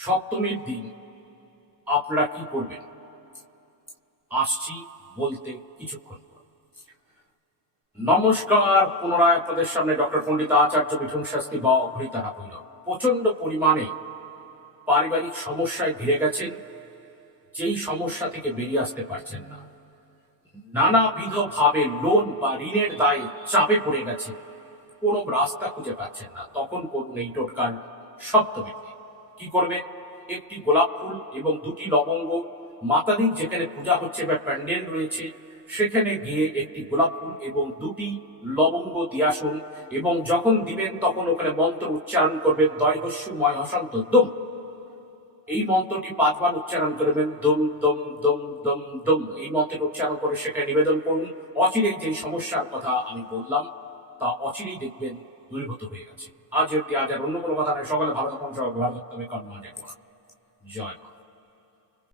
সপ্তমীর দিন আপনারা কি করবেন? আসছি বলতে কিছুক্ষণ। নমস্কার, পুনরায় আপনাদের সামনে ডক্টর পণ্ডিত আচার্য মিঠুন শাস্তি বা অভৃতারা হইল। প্রচণ্ড পরিমাণে পারিবারিক সমস্যায় ঘিরে গেছেন, যেই সমস্যা থেকে বেরিয়ে আসতে পারছেন না। নানাবিধ ভাবে লোন বা ঋণের দায়ে চাপে পড়ে গেছে কোনো রাস্তা খুঁজে পাচ্ছেন না। তখন করুন এই টোটকার সপ্তমীতে কি করবে? একটি গোলাপ ফুল এবং দুটি লবঙ্গ। মাতাদিক যেখানে পূজা হচ্ছে বা প্যান্ডেল রয়েছে, সেখানে গিয়ে একটি গোলাপ ফুল এবং দুটি লবঙ্গ দিয়ে আসুন এবং যখন দিবেন তখন ওখানে মন্ত্র উচ্চারণ করবেন দয়হস্যু ময় হসন্ত দুম। এই মন্ত্রটি পাঁচবার উচ্চারণ করবেন, দম দম দম দম দম। এই মন্ত্রের উচ্চারণ করে সেখানে নিবেদন করুন। অচিরেই যে সমস্যার কথা আমি বললাম, তা অচিরেই দেখবেন। দূরীভূত হয়ে গেছে। আজ অব্দি আজ আর অন্য কোনো কথা নেই সকলে ভালো থাকুন, সবাই ভালো থাকতে হবে কর্ম জয় মা